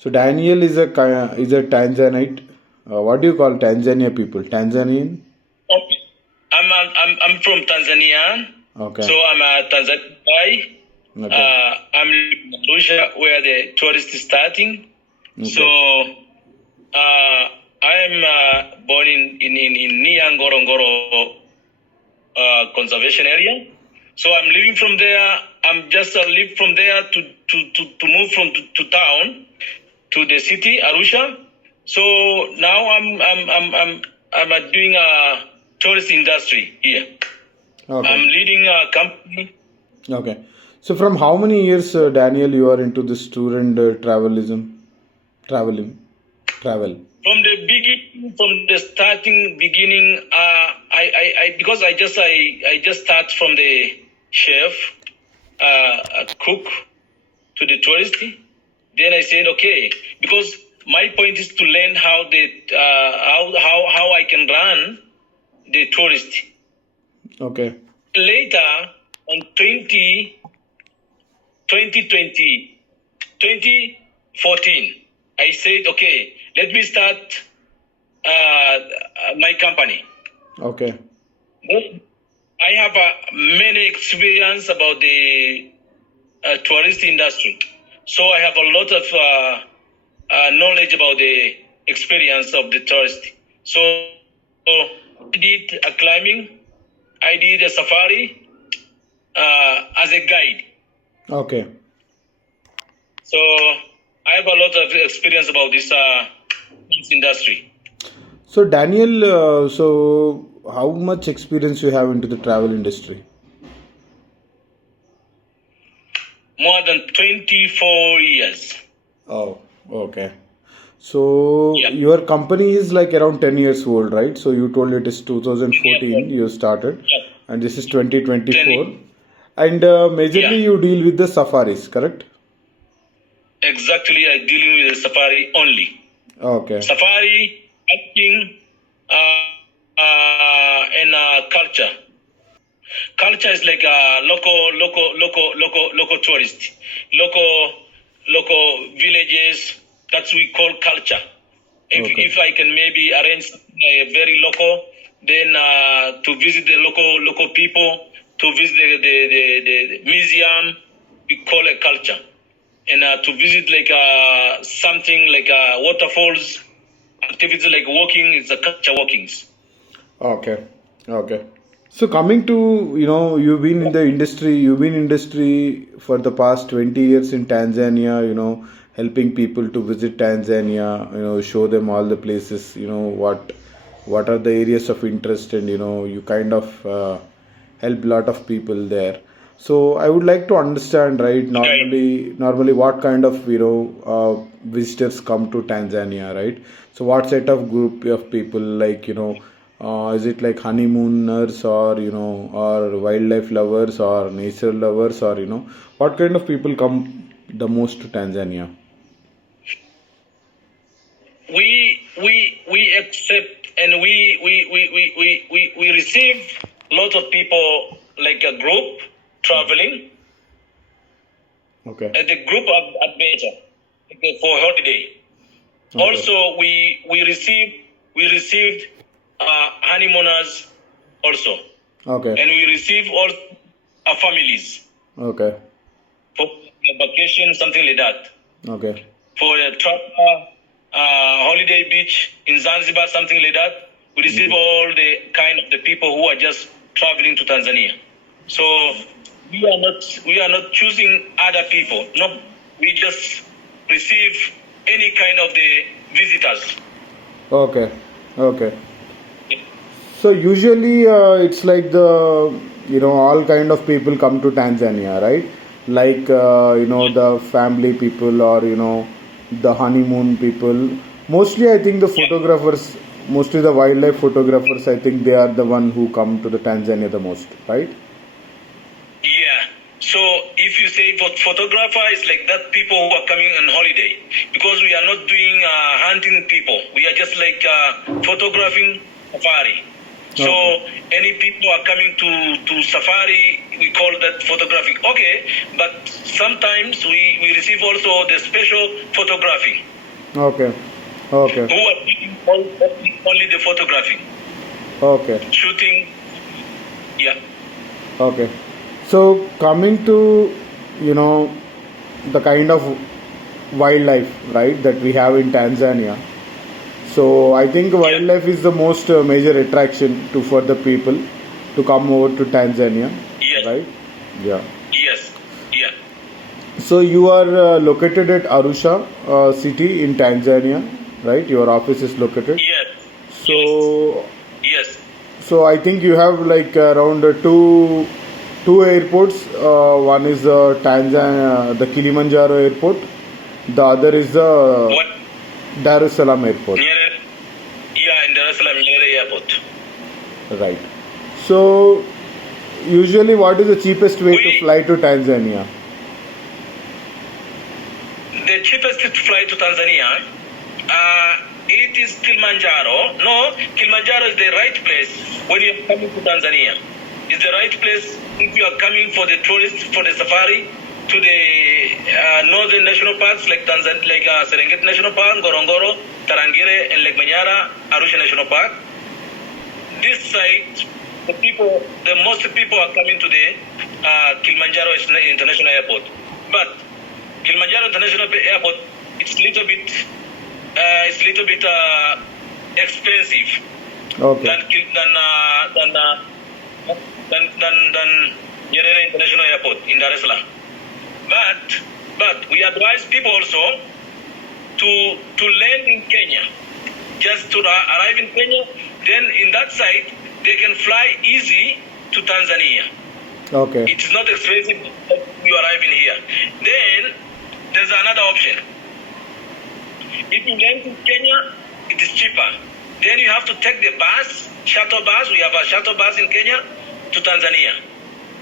So Daniel is a Tanzanite. What do you call Tanzania people? Tanzanian? Okay. I'm from Tanzania, Okay. so I'm a Tanzanian guy. Okay. I'm living in Arusha where the tourists is starting. So I'm born in near Ngorongoro conservation area. So I'm living from there. I'm just live from there to move from to town to the city Arusha. So now I'm doing a tourist industry here. Okay. I'm leading a company. Okay. So from how many years, Daniel, you are into this tour and traveling, travel? From the beginning, from the starting beginning, I because I just start from the chef, cook to the tourist. Then I said, okay, because my point is to learn how how I can run the tourist. Okay. Later, on 2014, I said, okay, let me start my company. Okay. I have many experience about the tourist industry, so I have a lot of knowledge about the experience of the tourist. So I did a climbing, I did a safari as a guide. Okay. So I have a lot of experience about this industry. So Daniel, so how much experience you have into the travel industry? More than 24 years. Oh, okay. So Yeah. your company is like around 10 years old, right? So you told it is 2014 you started, Yeah. and this is 2024. 10. And majorly Yeah. you deal with the safaris, correct? Exactly, I dealing with the safari only. Okay. Safari, hiking, and culture. Culture is like local tourist, local villages. That's we call culture. Okay. If I can maybe arrange something very local, then to visit the local people, to visit the museum, we call it culture, and to visit like something like waterfalls, activities like walking is a culture walkings. Okay. Okay. So coming to, you've been industry for the past 20 years in Tanzania, helping people to visit Tanzania, show them all the places, what are the areas of interest, and you kind of help a lot of people there. So I would like to understand, right, Right. normally what kind of, visitors come to Tanzania, right? So what set of group of people, like, is it like honeymooners, or or wildlife lovers, or nature lovers, or what kind of people come the most to Tanzania? We accept and we receive lots of people like a group traveling Okay. and the group of adventure for holiday. Okay. Also, we received honeymooners also, Okay. and we receive all our families Okay. for vacation, something like that. Okay. For a holiday beach in Zanzibar, something like that. We receive all the kind of the people who are just traveling to Tanzania. So we are not choosing other people. No, we just receive any kind of the visitors. Okay. Okay. So usually it's like all kind of people come to Tanzania, right? Like the family people, or the honeymoon people. Mostly, I think the photographers, mostly the wildlife photographers, I think they are the one who come to the Tanzania the most, right? Yeah. So if you say photographer, it's like that people who are coming on holiday, because we are not doing hunting people. We are just like photographing safari. So Okay. any people are coming to safari, we call that photography. Okay, but sometimes we receive also the special photography, Okay. Okay. who are doing only the photography, Okay. shooting. Yeah. Okay. So coming to, you know, the kind of wildlife, right, that we have in Tanzania. So I think Yeah. wildlife is the most major attraction to for the people to come over to Tanzania, Yes. right? Yeah. Yes. Yeah. So you are located at Arusha city in Tanzania, right? Your office is located. Yes. Yes. So Yes. so I think you have like around two airports. One is Tanzania, the Kilimanjaro airport. The other is the What? Dar es Salaam airport. Near. Yeah, in Dar es Salaam near the airport. Right. So usually, what is the cheapest way to We fly to Tanzania? the cheapest to fly to Tanzania. It is Kilimanjaro. No, Kilimanjaro is the right place when you're coming to Tanzania. It's the right place if you are coming for the tourists, for the safari, to the northern national parks like Serengeti National Park, Ngorongoro, Tarangire, and Lake Manyara, Arusha National Park. This site, the most people are coming to the Kilimanjaro International Airport. But Kilimanjaro International Airport, it's little bit expensive Okay. than Nyerere International Airport in Dar es Salaam. But we advise people also to land in Kenya, just to arrive in Kenya. Then in that site they can fly easy to Tanzania. Okay. It is not expensive you arrive in here. Then there's another option. If you land in Kenya, it is cheaper. Then you have to take the bus, shuttle bus. We have a shuttle bus in Kenya to Tanzania.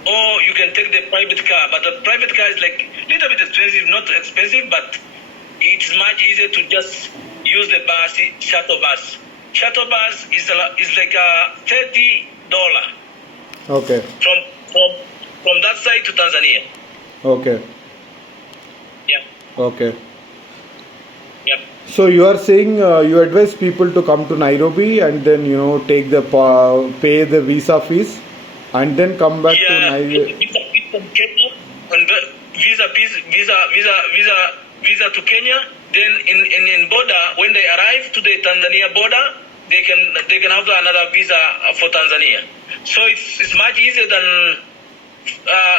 Or you can take the private car. But the private car is like a little bit expensive, not expensive, but it's much easier to just use the bus, shuttle bus. Shuttle bus is like $30 Okay. from that side to Tanzania. Okay. Yeah. Okay. Yeah. So you are saying you advise people to come to Nairobi and then take the pay the visa fees and then come back to Yeah, Nairobi. visa to Kenya, and visa to Kenya. Then in border, when they arrive to the Tanzania border, they can have another visa for Tanzania. So it's much easier than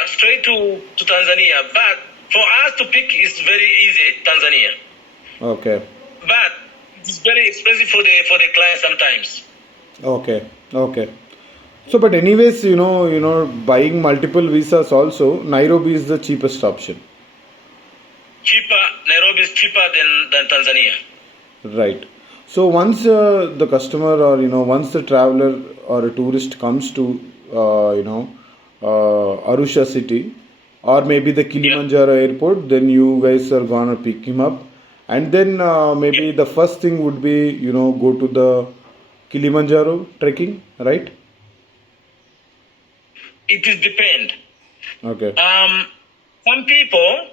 straight to Tanzania. But for us to pick is very easy, Tanzania. Okay. But it's very expensive for the client sometimes. Okay. Okay. So, but anyways, buying multiple visas also, Nairobi is the cheapest option. Cheaper, Nairobi is cheaper than Tanzania. Right. So once the customer or once the traveler or a tourist comes to Arusha city or maybe the Kilimanjaro airport, then you guys are gonna pick him up, and then maybe the first thing would be go to the Kilimanjaro trekking, right? It is depend. Okay. Some people,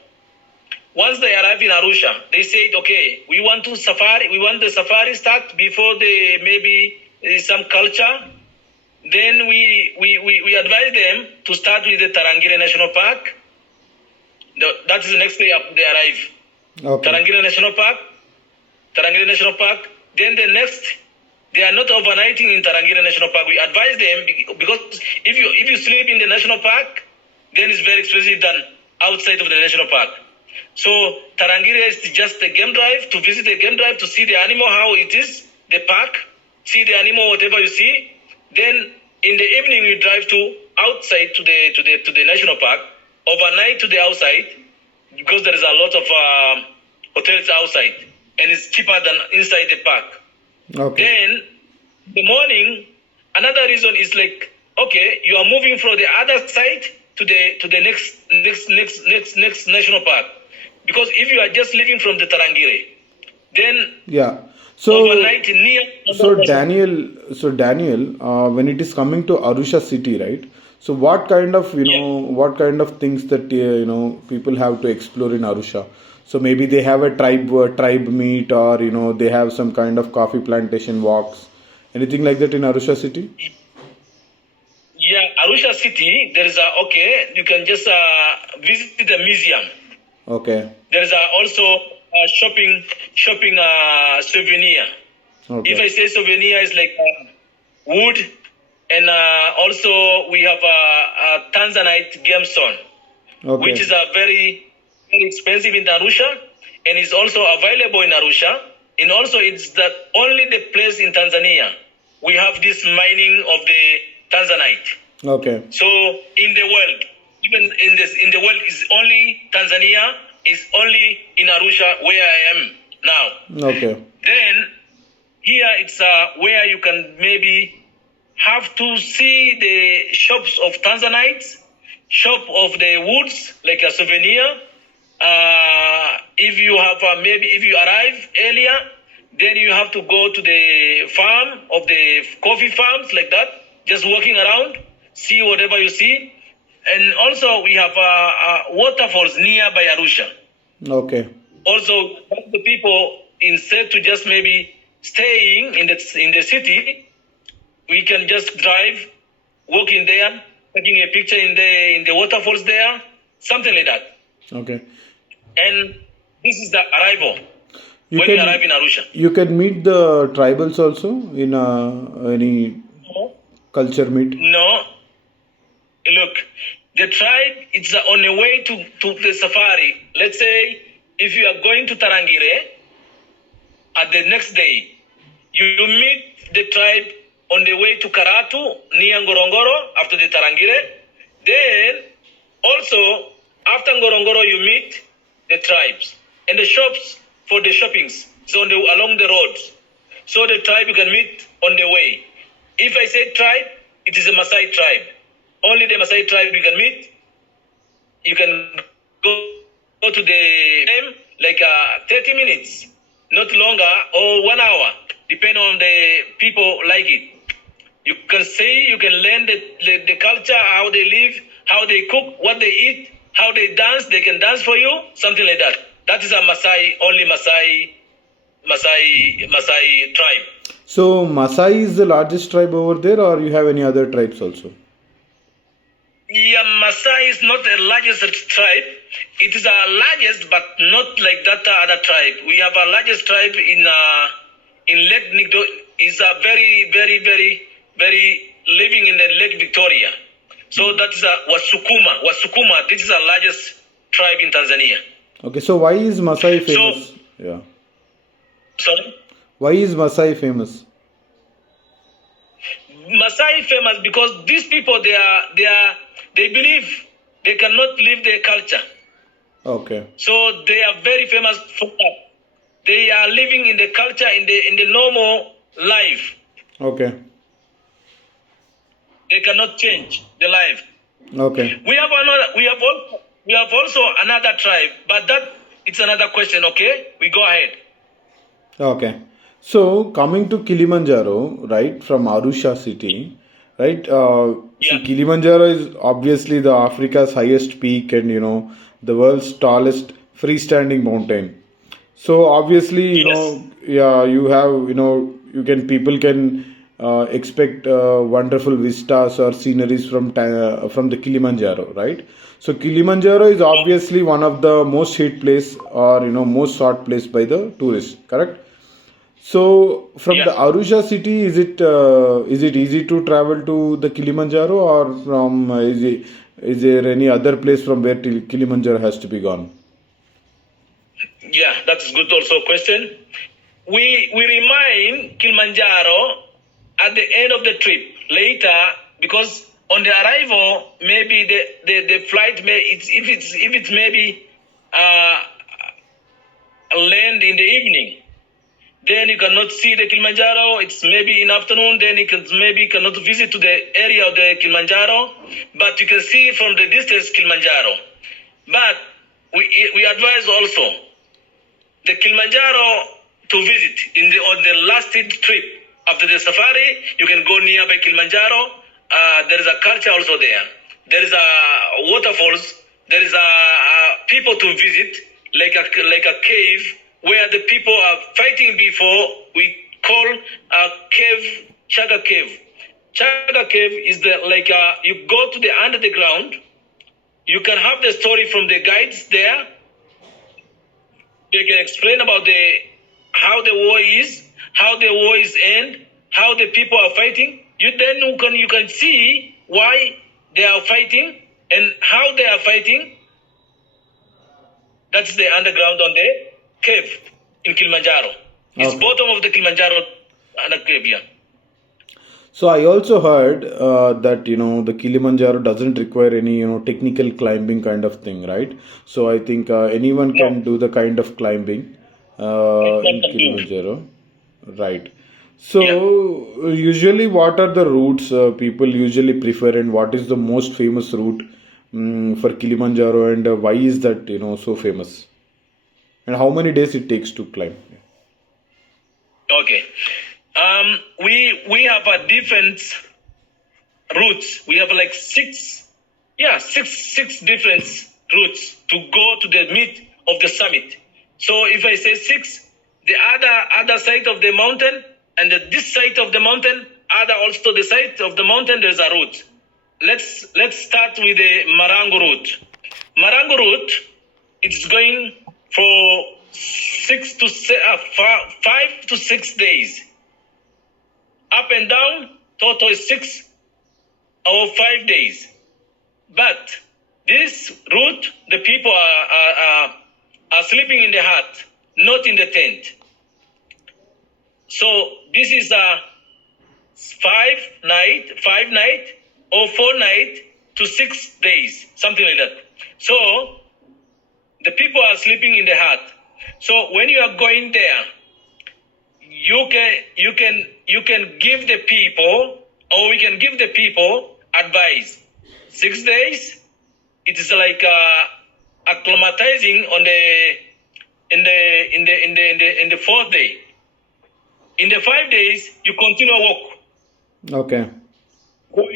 once they arrive in Arusha, they said, okay, we want the safari start before the maybe some culture. Then we advise them to start with the Tarangire National Park. That is the next day after they arrive. Okay. Tarangire National Park. Then the next, they are not overnighting in Tarangire National Park. We advise them because if you sleep in the national park, then it's very expensive than outside of the national park. So Tarangire is just a game drive, to visit the game drive, to see the animal, how it is, the park, see the animal, whatever you see. Then in the evening you drive to outside to the national park, overnight to the outside, because there is a lot of hotels outside, and it's cheaper than inside the park. Okay. Then the morning, another reason is like, okay, you are moving from the other side to the next national park. Because if you are just leaving from the Tarangire, then Yeah. So, overnight near. so Daniel, when it is coming to Arusha city, right? So, what kind of Yeah. what kind of things that people have to explore in Arusha? So maybe they have a tribe meet, or they have some kind of coffee plantation walks, anything like that in Arusha city. Yeah, Arusha city, there is a, okay, you can just visit the museum. Okay, There is also shopping souvenir. If I okay, say souvenir, is like wood, and also we have a Tanzanite gemstone, which is okay, a very expensive in Arusha, and is also available in Arusha. And also, it's the only the place in Tanzania we have this mining of the Tanzanite. okay, So in the world, even in the world, is only Tanzania is only in Arusha where I am now. okay, Then here it's where you can maybe have to see the shops of Tanzanites, shop of the woods like a souvenir. If you have maybe if you arrive earlier, then you have to go to the farm of the coffee farms like that, just walking around, see whatever you see. And also we have waterfalls nearby Arusha. okay. Also, the people, instead to just maybe staying in the city, we can just drive, walk in there, taking a picture in the waterfalls there, something like that. Okay. And this is the arrival You when we arrive in can Arusha. you can meet the tribals also in any culture meet. No, look, the tribe it's on the way to the safari. Let's say if you are going to Tarangire, at the next day, you meet the tribe on the way to Karatu near Ngorongoro after the Tarangire. Then also after Ngorongoro you meet the tribes and the shops for the shoppings. So along the roads. So the tribe you can meet on the way. If I say tribe, it is a Maasai tribe. Only the Maasai tribe you can meet. You can go to the time like 30 minutes, not longer, or 1 hour, depending on the people like it. You can see, you can learn the culture, how they live, how they cook, what they eat, how they dance. They can dance for you, something like that. That is a Maasai tribe. So Masai is the largest tribe over there, or you have any other tribes also? Yeah, Maasai is not the largest tribe. It is our largest, but not like that other tribe. We have our largest tribe in Lake Nido. Is a very living in the Lake Victoria. So that is a Wasukuma. Wasukuma. This is the largest tribe in Tanzania. Okay, so why is Masai So, famous? Yeah. sorry. Why is Masai famous? Maasai famous because these people they believe they cannot leave their culture. Okay. So they are very famous for that. They are living in the culture in the normal life. Okay. They cannot change the life. Okay. We have also another tribe, but that it's another question. Okay, we go ahead. Okay. So coming to Kilimanjaro, right, from Arusha city, right? See, Yeah. Kilimanjaro is obviously the Africa's highest peak, and the world's tallest freestanding mountain. So obviously, Yes. yeah, you have, people can expect wonderful vistas or sceneries from the Kilimanjaro, right? So Kilimanjaro is obviously one of the most hit place, or most sought place by the tourists, correct? So from Yeah. the Arusha city, is it easy to travel to the Kilimanjaro, or is there any other place from where Kilimanjaro has to be gone? Yeah, that's good also question. We remind Kilimanjaro at the end of the trip later because on the arrival maybe the flight may if it's maybe uh, land in the evening, then you cannot see the Kilimanjaro. It's maybe in afternoon, then you can maybe cannot visit to the area of the Kilimanjaro, but you can see from the distance Kilimanjaro. But we advise also the Kilimanjaro to visit on the last trip after the safari. You can go nearby Kilimanjaro. There is a culture also there. There is a waterfalls. There is a people to visit, like a cave where the people are fighting before. We call a cave Chaga Cave. Chaga Cave is you go to the under the ground. You can have the story from the guides there. They can explain about how the war is, how the war is end, how the people are fighting. You can see why they are fighting and how they are fighting. That's the underground on the cave in Kilimanjaro. It's bottom of the Kilimanjaro under cave, yeah. So I also heard that the Kilimanjaro doesn't require any technical climbing kind of thing, right? So I think anyone can do the kind of climbing in Kilimanjaro, right? So usually, what are the routes people usually prefer, and what is the most famous route for Kilimanjaro, and why is that so famous? And how many days it takes to climb? Okay. We have a different routes. We have like six different routes to go to the meet of the summit. So if I say six, the other side of the mountain and this side of the mountain, also the side of the mountain, there's a route. Let's start with the Marangu route. Marangu route, it's going for 5 to 6 days. Up and down, total is 6 or 5 days. But this route, the people are sleeping in the hut, not in the tent. So this is a 5 night or 4 night to 6 days, something like that. So the people are sleeping in the hut. So when you are going there, you can give the people, or we can give the people advice. 6 days, it is like acclimatizing on in the 4th day. In the 5 days, you continue walk. Okay. Go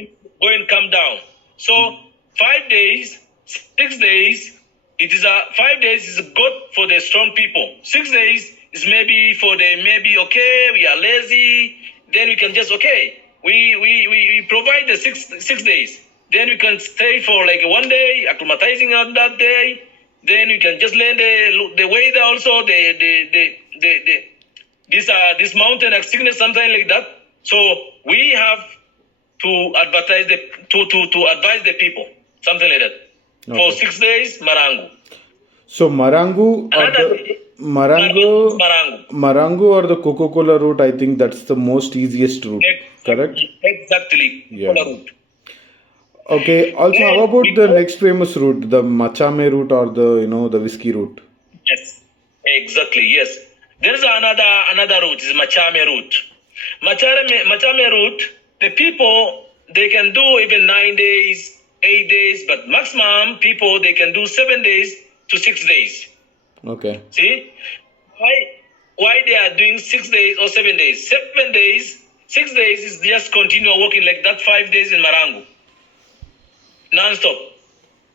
and come down. So 5 days, 6 days, 5 days is good for the strong people. 6 days is maybe for okay, we are lazy, then we can just we provide the six days. Then we can stay for like 1 day, acclimatizing on that day. Then we can just learn the weather also, this mountain sickness, something like that. So we have to advertise to advise the people, something like that. Okay. For 6 days, Marangu. So Marangu or the Coca-Cola route, I think that's the most easiest route, correct? Exactly. Yeah. Route. Okay. Also, how about the next famous route, the Machame route or the whiskey route? Yes. Exactly. Yes. There is another route. Is Machame route. Machame route. The people, they can do even 9 days, 8 days, but maximum people they can do 7 days to 6 days. Okay. See, why they are doing 6 days or 7 days? 7 days, 6 days is just continue working like that. 5 days in Marangu, non-stop.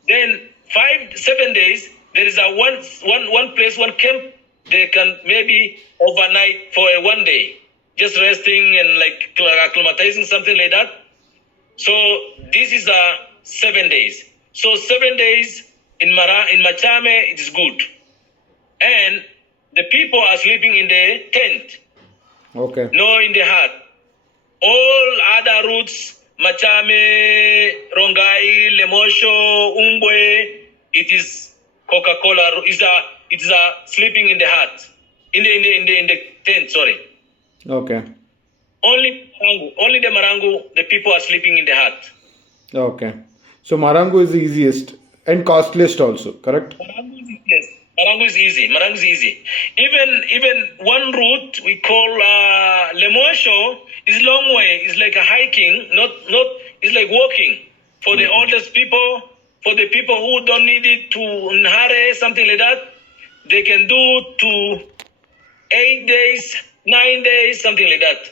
Then 7 days there is a one place, one camp. They can maybe overnight for 1 day, just resting and like acclimatizing, something like that. So this is 7 days. So 7 days in Machame, it is good. And the people are sleeping in the tent. Okay. No in the hut. All other routes, Machame, Rongai, Lemosho, Umbwe, it is Coca-Cola. It is sleeping in the hut. In the tent, sorry. Okay. Only the Marangu, the people are sleeping in the hut. Okay. So Marangu is the easiest and costliest also, correct? Marangu is easiest. Marangu is easy. Marangu is easy. Even one route we call Lemosho is long way. It's like a hiking, not. It's like walking for the oldest people, for the people who don't need it to hurry, something like that. They can do 8 days, 9 days, something like that.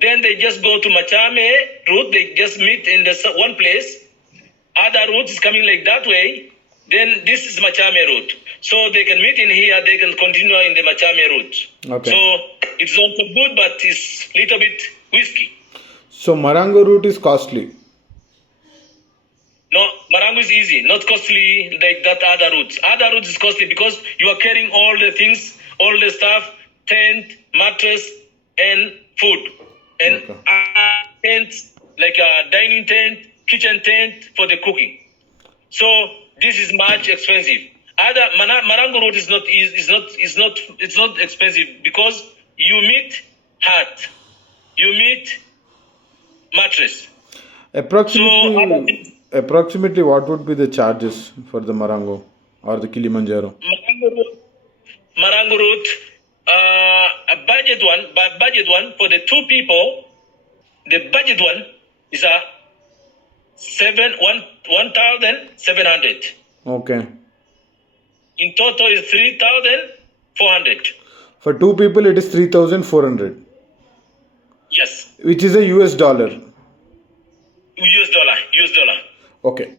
Then they just go to Machame route. They just meet in the one place. Other route is coming like that way. Then this is Machame route. So they can meet in here. They can continue in the Machame route. Okay. So it's also good, but it's little bit risky. So Marango route is costly. No, Marango is easy, not costly like that other routes. Other routes is costly because you are carrying all the things, all the stuff, tent, mattress, and food. And tent, like a dining tent, kitchen tent for the cooking. So this is much expensive. Other Marango route is not expensive because you meet hut, you meet mattress. Approximately what would be the charges for the Marango or the Kilimanjaro? Marango route, a budget one for the two people. The budget one is a 1,700. Okay. In total is 3,400. For two people, it is 3,400. Yes. Which is a US dollar. US dollar. Okay.